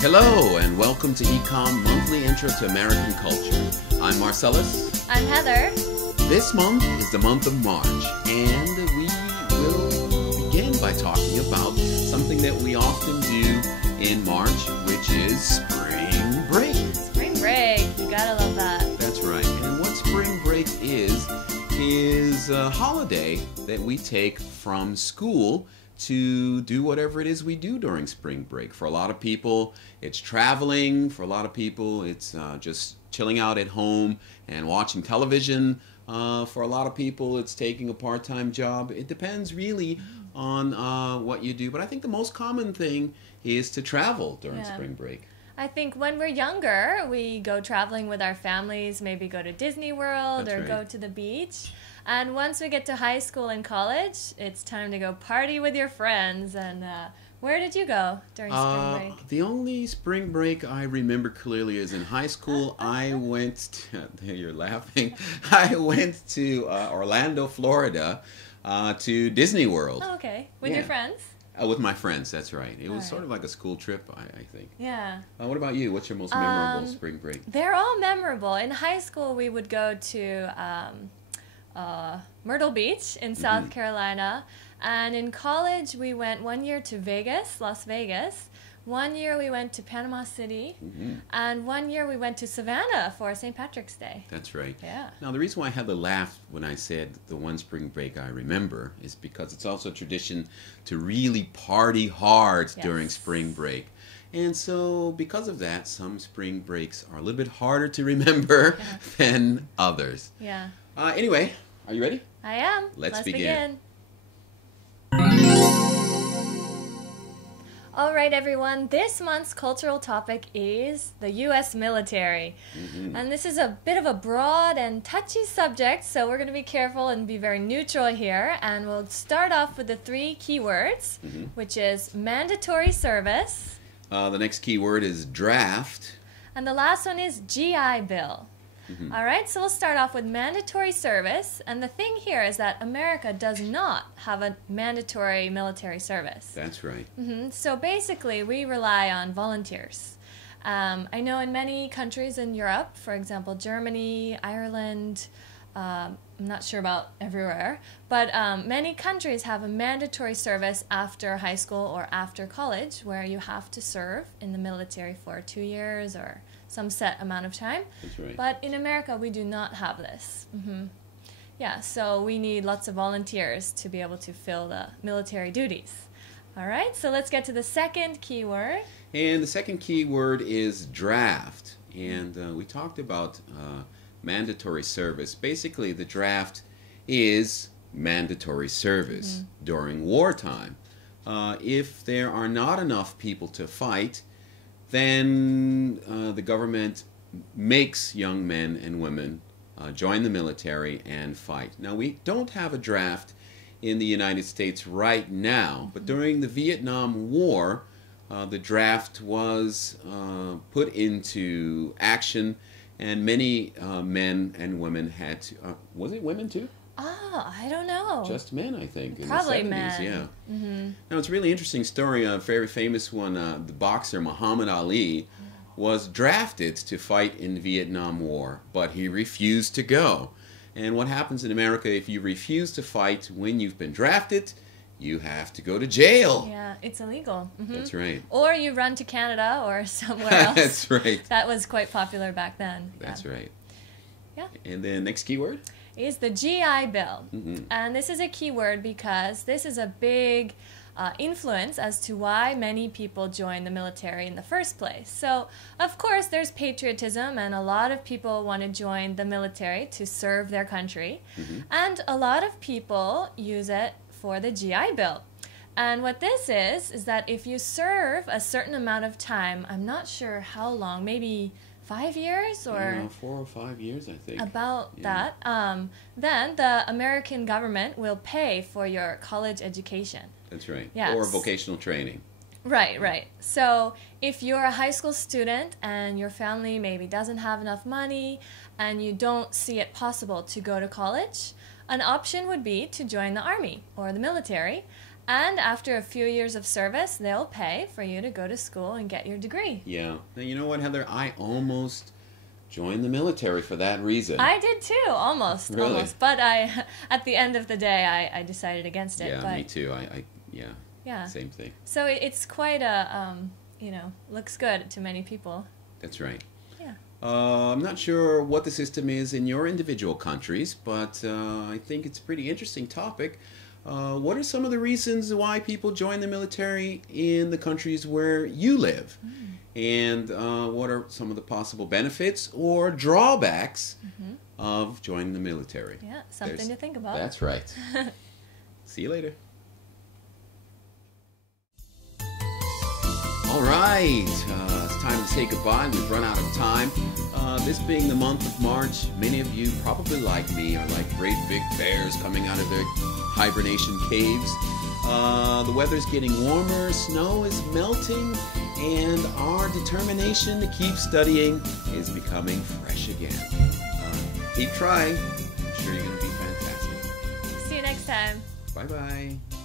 Hello and welcome to Ecom Monthly Intro to American Culture. I'm Marcellus. I'm Heather. This month is the month of March, and we will begin by talking about something that we often do in March, which is spring break. Spring break, you gotta love that. That's right. And what spring break is a holiday that we take from school to do whatever it is we do during spring break. For a lot of people, it's traveling. For a lot of people, it's just chilling out at home and watching television. For a lot of people, it's taking a part-time job. It depends really on what you do. But I think the most common thing is to travel during spring break. I think when we're younger, we go traveling with our families, maybe go to Disney World go to the beach. And once we get to high school and college, it's time to go party with your friends. And where did you go during spring break? The only spring break I remember clearly is in high school. I went to, you're laughing, I went to Orlando, Florida, to Disney World. Oh, okay. With your friends? With my friends, that's right. It was sort of like a school trip, I think. Yeah. What about you? What's your most memorable spring break? They're all memorable. In high school, we would go to Myrtle Beach in South Carolina. And in college, we went 1 year to Vegas, Las Vegas. 1 year we went to Panama City. And 1 year we went to Savannah for St. Patrick's Day. That's right. Yeah. Now, the reason why I had the laugh when I said the one spring break I remember is because it's also a tradition to really party hard during spring break. And so, because of that, some spring breaks are a little bit harder to remember than others. Yeah. Anyway, are you ready? I am. Let's begin. All right, everyone. This month's cultural topic is the U.S. military. And this is a bit of a broad and touchy subject, so we're going to be careful and be very neutral here. And we'll start off with the three keywords, which is mandatory service. The next keyword is draft. And the last one is GI Bill. All right, so we'll start off with mandatory service. And the thing here is that America does not have a mandatory military service. That's right. So basically, we rely on volunteers. I know in many countries in Europe, for example, Germany, Ireland, I'm not sure about everywhere, but many countries have a mandatory service after high school or after college where you have to serve in the military for 2 years or some set amount of time. That's right. But in America, we do not have this. Yeah, so we need lots of volunteers to be able to fill the military duties. All right, so let's get to the second keyword. And the second keyword is draft. And we talked about mandatory service. Basically, the draft is mandatory service during wartime. If there are not enough people to fight, then the government makes young men and women join the military and fight. Now, we don't have a draft in the United States right now, but during the Vietnam War, the draft was put into action, and many men and women had to... was it women too? Oh, I don't know. Just men, I think. Probably in the 70s, men. yeah. Now, it's a really interesting story. A very famous one, the boxer Muhammad Ali was drafted to fight in the Vietnam War, but he refused to go. And what happens in America, if you refuse to fight when you've been drafted, you have to go to jail. Yeah, it's illegal. That's right. Or you run to Canada or somewhere else. That's right. That was quite popular back then. That's right. Yeah. And then next keyword? Is the GI Bill. And this is a keyword because this is a big influence as to why many people join the military in the first place. So, of course, there's patriotism, and a lot of people want to join the military to serve their country. And a lot of people use it for the GI Bill. And what this is that if you serve a certain amount of time, I'm not sure how long, maybe 5 years or 4 or 5 years, I think. About that, then the American government will pay for your college education. That's right. Yes. Or vocational training. Right, right. So if you're a high school student and your family maybe doesn't have enough money and you don't see it possible to go to college, an option would be to join the army or the military. And after a few years of service, they'll pay for you to go to school and get your degree. Yeah. Now, you know what, Heather? I almost joined the military for that reason. I did too, almost. Really? Almost. But at the end of the day, I decided against it. Yeah, but me too. Yeah. Same thing. So it's quite a, looks good to many people. That's right. Yeah. I'm not sure what the system is in your individual countries, but I think it's a pretty interesting topic. What are some of the reasons why people join the military in the countries where you live? And what are some of the possible benefits or drawbacks of joining the military? Yeah, something to think about. That's right. See you later. All right, it's time to say goodbye. We've run out of time. This being the month of March, many of you, probably like me, are like great big bears coming out of their hibernation caves. The weather's getting warmer, snow is melting, and our determination to keep studying is becoming fresh again. Keep trying. I'm sure you're going to be fantastic. See you next time. Bye-bye.